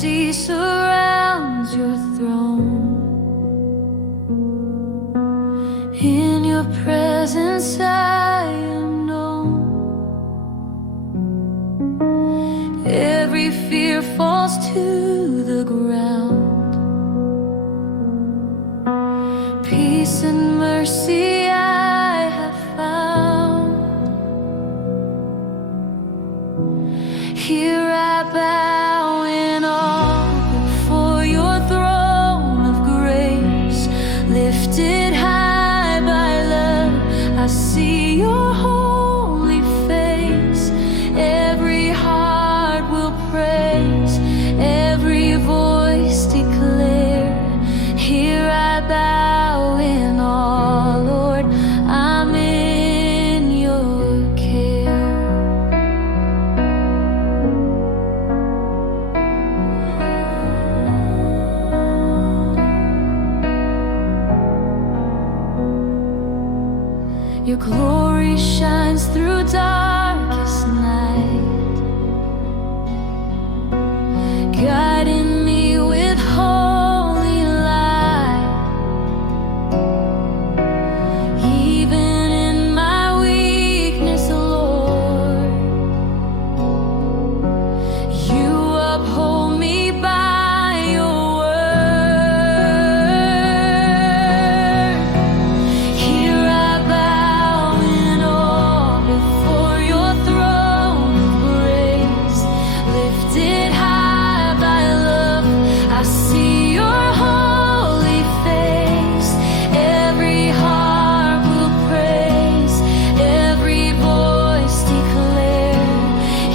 Majesty surrounds your throne. In your presence I am known. Every fear falls to the ground. Peace and mercy I have found. Here I bow in awe before your throne of grace. Lifted high by love, I see your holy face. Every heart will praise, every voice declare. Here I bow in awe, Lord, I'm in your care. Your glory shines through darkest night, guiding me with holy light. Even in my weakness, Lord, you uphold me by your word. Here I bow in awe before your throne of grace. Lifted high by love, I see your holy face. Every heart will praise, every voice declare.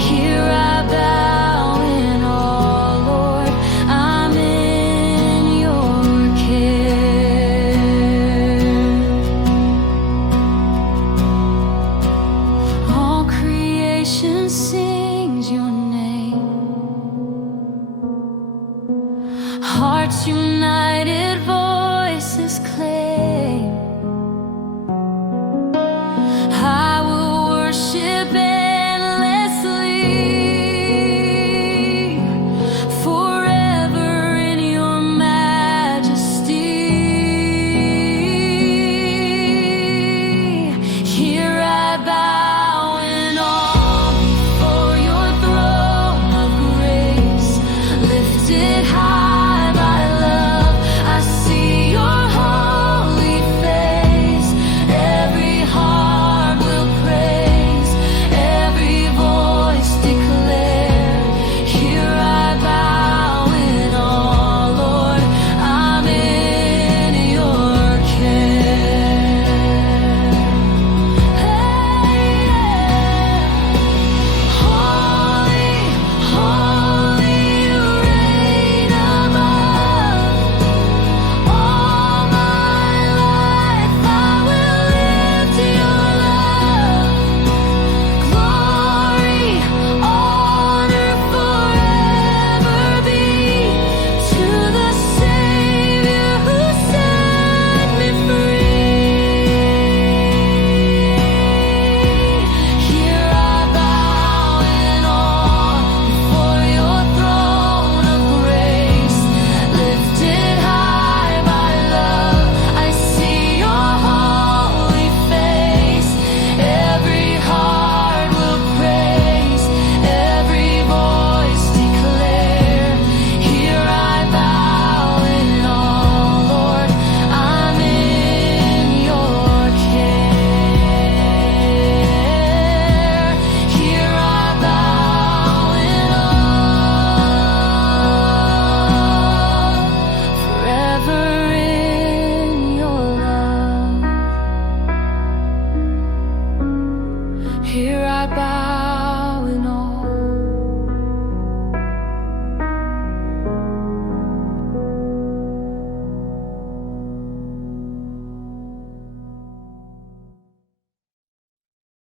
Here I bow in awe, Lord, I'm in your care. All creation sings your name. Hearts unite.